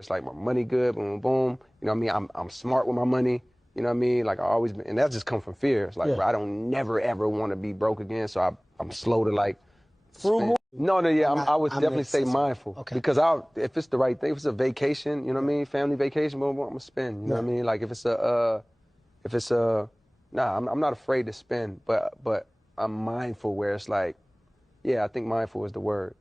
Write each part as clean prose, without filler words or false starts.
It's like my money good, boom, boom. You know what I mean? I'm smart with my money. You know what I mean? Like I always been, and that just come from fear. It's like, Yeah. bro, I don't never ever want to be broke again. So I'm slow to like Frugal? spend. No, yeah, I would I'm definitely say excessive. mindful. Okay. Because if it's the right thing, if it's a vacation, you know what I mean? Family vacation, boom, boom, I'm gonna spend. You know what I mean? Like if it's nah, I'm not afraid to spend, but I'm mindful where it's like, yeah, I think mindful is the word.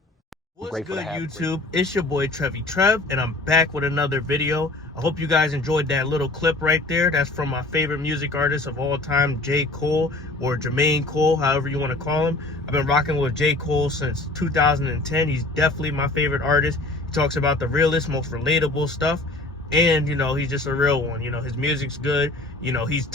What's good, YouTube? It's your boy Trevi Trev, and I'm back with another video. I hope you guys enjoyed that little clip right there. That's from my favorite music artist of all time, J. Cole, or Jermaine Cole, however you want to call him. I've been rocking with J. Cole since 2010. He's definitely my favorite artist. He talks about the realest, most relatable stuff, and, you know, he's just a real one. You know, his music's good. You know, he's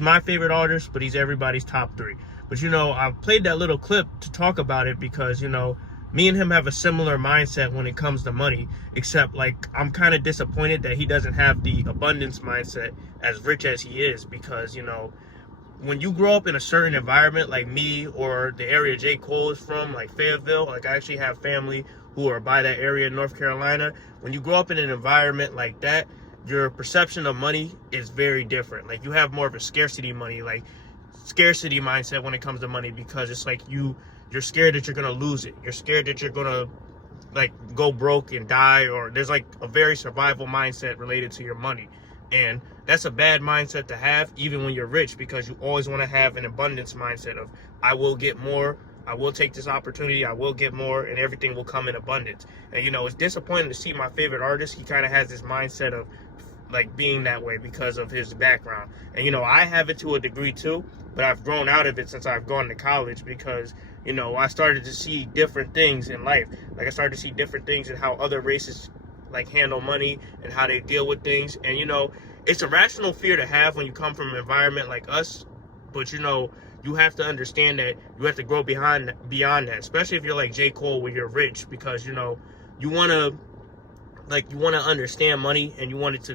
my favorite artist, but he's everybody's top 3. But, you know, I played that little clip to talk about it because, you know, me and him have a similar mindset when it comes to money, except like I'm kind of disappointed that he doesn't have the abundance mindset as rich as he is, because, you know, when you grow up in a certain environment like me or the area J. Cole is from, like Fayetteville, like I actually have family who are by that area in North Carolina. When you grow up in an environment like that, your perception of money is very different. Like you have more of a scarcity mindset when it comes to money, because it's like you're scared that you're gonna lose it. You're scared that you're gonna like go broke and die, or there's like a very survival mindset related to your money. And that's a bad mindset to have even when you're rich, because you always want to have an abundance mindset of, I will get more, I will take this opportunity, I will get more, and everything will come in abundance. And, you know, it's disappointing to see my favorite artist. He kind of has this mindset of like being that way because of his background. And, you know, I have it to a degree too, but I've grown out of it since I've gone to college, because, you know, I started to see different things in life. Like I started to see different things in how other races like handle money and how they deal with things. And, you know, it's a rational fear to have when you come from an environment like us, but, you know, you have to understand that you have to grow beyond that, especially if you're like J. Cole where you're rich, because, you know, you want to understand money, and you want it to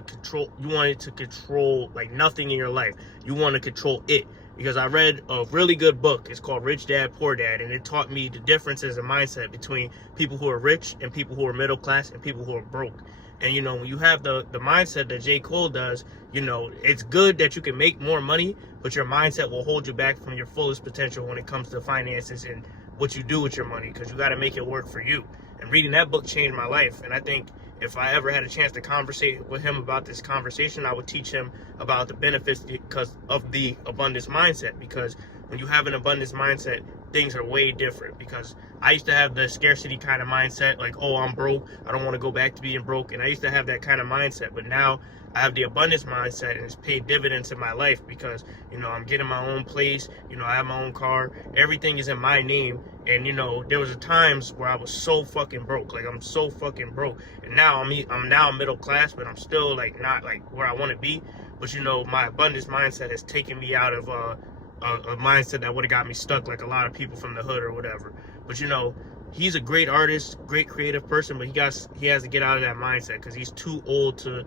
control like nothing in your life. You want to control it, because I read a really good book. It's called Rich Dad Poor Dad, and it taught me the differences in mindset between people who are rich and people who are middle class and people who are broke. And, you know, when you have the mindset that J. Cole does, you know, it's good that you can make more money, but your mindset will hold you back from your fullest potential when it comes to finances and what you do with your money, because you got to make it work for you. And reading that book changed my life. And I think if I ever had a chance to conversate with him about this conversation, I would teach him about the benefits because of the abundance mindset. Because when you have an abundance mindset, things are way different. Because I used to have the scarcity kind of mindset, like, oh, I'm broke, I don't want to go back to being broke. And I used to have that kind of mindset. But now I have the abundance mindset, and it's paid dividends in my life, because, you know, I'm getting my own place, you know, I have my own car, everything is in my name. And, you know, there was times where I was so fucking broke, like I'm so fucking broke. And now I'm now middle class, but I'm still like not like where I want to be. But, you know, my abundance mindset has taken me out of a mindset that would have got me stuck like a lot of people from the hood or whatever. But, you know, he's a great artist, great creative person, but he has to get out of that mindset, because he's too old to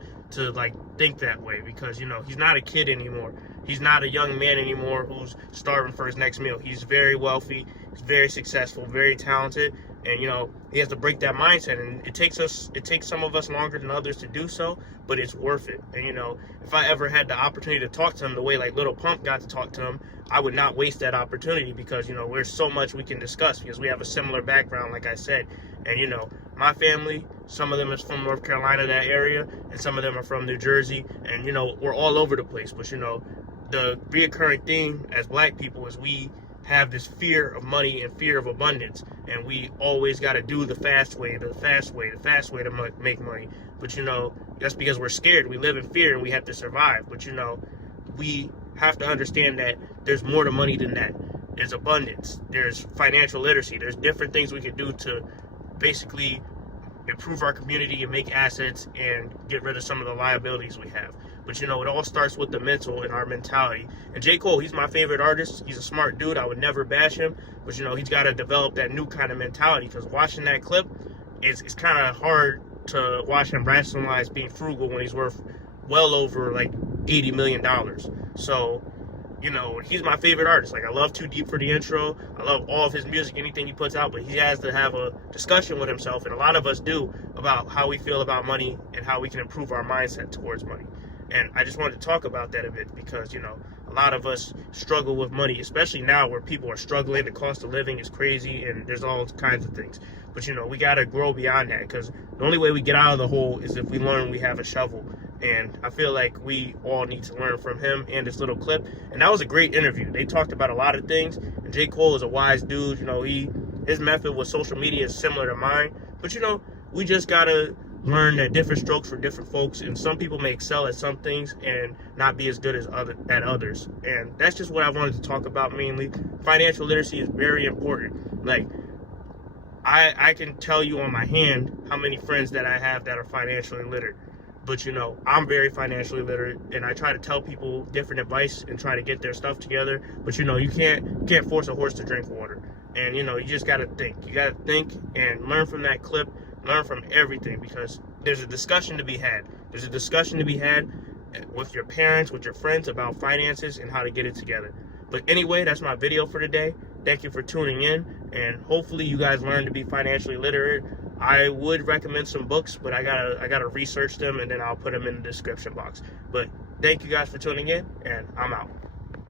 like think that way. Because, you know, he's not a kid anymore. He's not a young man anymore who's starving for his next meal. He's very wealthy, he's very successful, very talented, and, you know, he has to break that mindset. And it takes some of us longer than others to do so, but it's worth it. And, you know, if I ever had the opportunity to talk to him the way like Lil Pump got to talk to him, I would not waste that opportunity, because, you know, there's so much we can discuss, because we have a similar background, like I said. And, you know, my family, some of them is from North Carolina, that area, and some of them are from New Jersey, and, you know, we're all over the place. But, you know, the reoccurring theme as black people is we have this fear of money and fear of abundance, and we always got to do the fast way to make money. But, you know, that's because we're scared. We live in fear and we have to survive. But, you know, we have to understand that there's more to money than that. There's abundance, there's financial literacy, there's different things we can do to basically improve our community and make assets and get rid of some of the liabilities we have. But, you know, it all starts with the mental and our mentality. And J. Cole, he's my favorite artist. He's a smart dude. I would never bash him. But, you know, he's got to develop that new kind of mentality, because watching that clip, it's kind of hard to watch him rationalize being frugal when he's worth well over like $80 million. So you know, he's my favorite artist. Like, I love Too Deep for the intro. I love all of his music, anything he puts out, but he has to have a discussion with himself, and a lot of us do, about how we feel about money and how we can improve our mindset towards money. And I just wanted to talk about that a bit because, you know, a lot of us struggle with money, especially now where people are struggling. The cost of living is crazy and there's all kinds of things. But, you know, we got to grow beyond that, because the only way we get out of the hole is if we learn we have a shovel. And I feel like we all need to learn from him and this little clip. And that was a great interview. They talked about a lot of things. And J. Cole is a wise dude. You know, his method with social media is similar to mine. But, you know, we just got to learn that different strokes for different folks, and some people may excel at some things and not be as good as at others. And that's just what I wanted to talk about mainly. Financial literacy is very important. Like, I can tell you on my hand how many friends that I have that are financially literate. But, you know, I'm very financially literate, and I try to tell people different advice and try to get their stuff together. But, you know, you can't force a horse to drink water. And, you know, you just got to think. You got to think and learn from that clip. Learn from everything, because there's a discussion to be had. There's a discussion to be had with your parents, with your friends, about finances and how to get it together. But anyway, that's my video for today. Thank you for tuning in, and hopefully you guys learn to be financially literate. I would recommend some books, but I gotta research them, and then I'll put them in the description box. But thank you guys for tuning in, and I'm out.